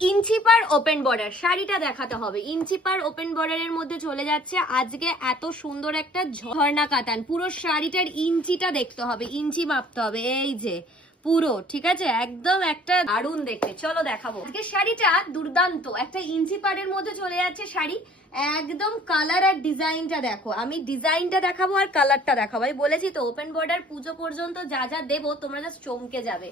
ইঞ্চি পার open border শাড়িটা দেখাতে হবে। ইঞ্চি পার ওপেন বর্ডারের মধ্যে চলে যাচ্ছে আজকে এত সুন্দর একটা ঝর্ণা কাতান। পুরো শাড়িটার ইঞ্চিটা দেখতে হবে, ইঞ্চি মাপতে হবে। এই যে পুরো ঠিক আছে, একদম একটা দারুণ দেখতে। চলো দেখাবো আজকে শাড়িটা দুর্দান্ত একটা ইঞ্চি পাড়ের মধ্যে চলে যাচ্ছে শাড়ি। একদম কালার আর ডিজাইনটা দেখো, আমি ডিজাইনটা দেখাবো আর কালারটা দেখাবো। আমি বলেছি তো ওপেন বর্ডার পুজো পর্যন্ত যা যা দেবো তোমরা জাস্ট চমকে যাবে।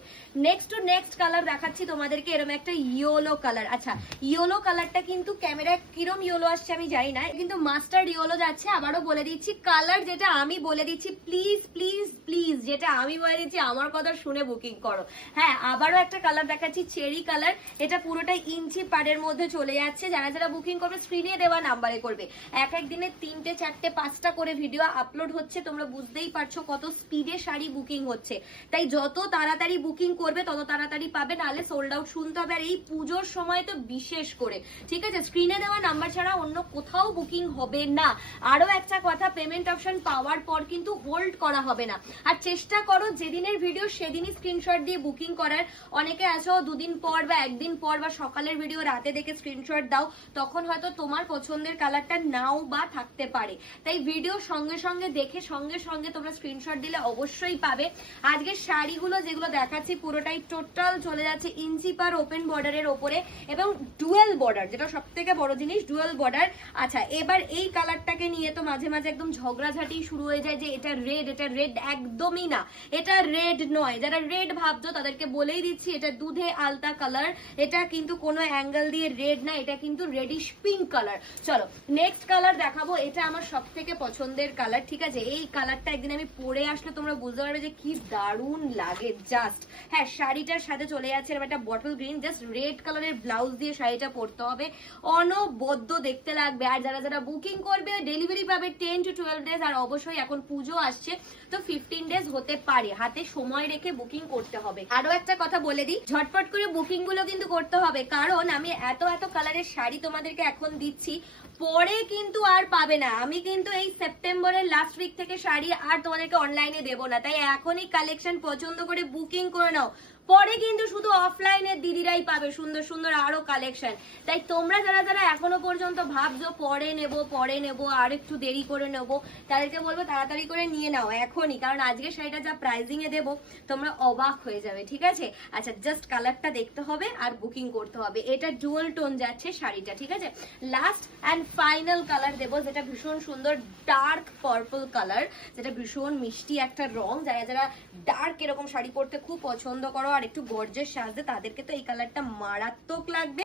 নেক্সট টু নেক্সট কালার দেখাচ্ছি তোমাদেরকে, এরকম একটা ইয়েলো কালার। আচ্ছা ইয়েলো কালারটা কিন্তু ক্যামেরায় কিরম ইয়েলো আসছে আমি জানি না, কিন্তু মাস্টার্ড ইয়েলো যাচ্ছে। আবারও বলে দিচ্ছি কালার যেটা আমি বলে দিচ্ছি, প্লিজ প্লিজ প্লিজ যেটা আমি বলে দিচ্ছি আমার কথা শুনে বুকিং করো। হ্যাঁ আবারও একটা কালার দেখাচ্ছি চেরি কালার, এটা পুরোটা ইঞ্চি পাড়ের মধ্যে চলে যাচ্ছে। যারা যারা বুকিং করবে স্ক্রিনে দেওয়া নাম্বারে করবে। এক এক দিনে 3টে 4টে 5টা করে ভিডিও আপলোড হচ্ছে, তোমরা বুঝতেই পারছো কত স্পিডে শাড়ি বুকিং হচ্ছে। তাই যত তাড়াতাড়ি বুকিং করবে তত তাড়াতাড়ি পাবে, নাহলে সোল্ড আউট শুনতে হবে। আর এই পুজোর সময় তো বিশেষ করে, ঠিক আছে, স্ক্রিনে দেওয়া নাম্বার ছাড়া অন্য কোথাও বুকিং হবে না। আরো একটা কথা, পেমেন্ট অপশন পাওয়ার পর কিন্তু হোল্ড করা হবে না। আর চেষ্টা করো যেদিনের ভিডিও সেদিনই স্ক্রিনশট দিয়ে বুকিং করার। অনেকে আছো দুদিন পর বা একদিন পর বা সকালের ভিডিও রাতে দেখে স্ক্রিনশট দাও, তখন হয়তো তোমার পছন্দের কালারটা নাও বা থাকতে পারে। তাই ভিডিও সঙ্গে সঙ্গে দেখে সঙ্গে সঙ্গে তোমরা স্ক্রিনশট দিলে অবশ্যই পাবে। আজকে শাড়িগুলো যেগুলো দেখাচ্ছি পুরোটাই টোটাল চলে যাচ্ছে ইঞ্চি পার ওপেন বর্ডারের ওপরে এবং ডুয়েল বর্ডার, যেটা সব থেকে বড় জিনিস, ডুয়েল বর্ডার। আচ্ছা এবার এই কালারটাকে নিয়ে তো মাঝে মাঝে একদম ঝগড়াঝাটি শুরু হয়ে যায় যে এটা রেড, এটা রেড। একদমই না, এটা রেড নয়। যারা রেড ভাবছো তাদেরকে বলেই দিচ্ছি এটা দুধে আলতা কালার। এটা কিন্তু কোনো অ্যাঙ্গেল দিয়ে রেড না, এটা কিন্তু রেডিশ পিঙ্ক কালার। চলো নেক্সট কালার দেখাবো, এটা আমার সব থেকে পছন্দের কালার। ঠিক আছে, এই কালারটা একদিন আমি পরে আসলে তোমরা বুঝতে পারবে যে কি দারুণ লাগে জাস্ট। হ্যাঁ শাড়িটার সাথে চলে যাচ্ছে এরকম একটা বটল গ্রিন, জাস্ট রেড কালারের ব্লাউজ দিয়ে শাড়িটা পরতে হবে, অনবদ্য দেখতে লাগবে। আর যারা যারা বুকিং করবে ডেলিভারি পাবে 10 to 12 ডেজ। আর অবশ্যই এখন পুজো আসছে তো 15 ডেজ হতে পারে, হাতে সময় রেখে বুকিং করতে হবে। আরো একটা কথা বলে দিই, ঝটপট করে বুকিং গুলো কিন্তু করতে হবে, কারণ আমি এত এত কালারের শাড়ি তোমাদেরকে এখন দিচ্ছি, পরে কিন্তু আর পাবে না। আমি কিন্তু এই সেপ্টেম্বরের লাস্ট উইক থেকে শাড়ি আর তোমাদেরকে অনলাইনে দেবো না। তাই এখনই কালেকশন পছন্দ করে বুকিং করে নাও, পরে কিন্তু শুধু অফলাইনের দিদিরাই পাবে সুন্দর সুন্দর আরো কালেকশন। তাই তোমরা যারা যারা এখনো পর্যন্ত ভাবছো পরে নেব আর একটু দেরি করে নেব, তাদেরকে বলবো তাড়াতাড়ি করে নিয়ে নাও এখনই, কারণ আজকে শাড়িটা যা প্রাইজিং এ দেবো তোমরা অবাক হয়ে যাবে। ঠিক আছে, আচ্ছা জাস্ট কালারটা দেখতে হবে আর বুকিং করতে হবে। এটা ডুয়াল টোন যাচ্ছে শাড়িটা। ঠিক আছে, লাস্ট অ্যান্ড ফাইনাল কালার দেবো যেটা ভীষণ সুন্দর, ডার্ক পার্পল কালার, যেটা ভীষণ মিষ্টি একটা রং। যারা যারা ডার্ক এরকম শাড়ি পরতে খুব পছন্দ করো আর একটু গর্জেস সাজতে, তাদেরকে তো এই কালারটা মারাত্মক লাগবে।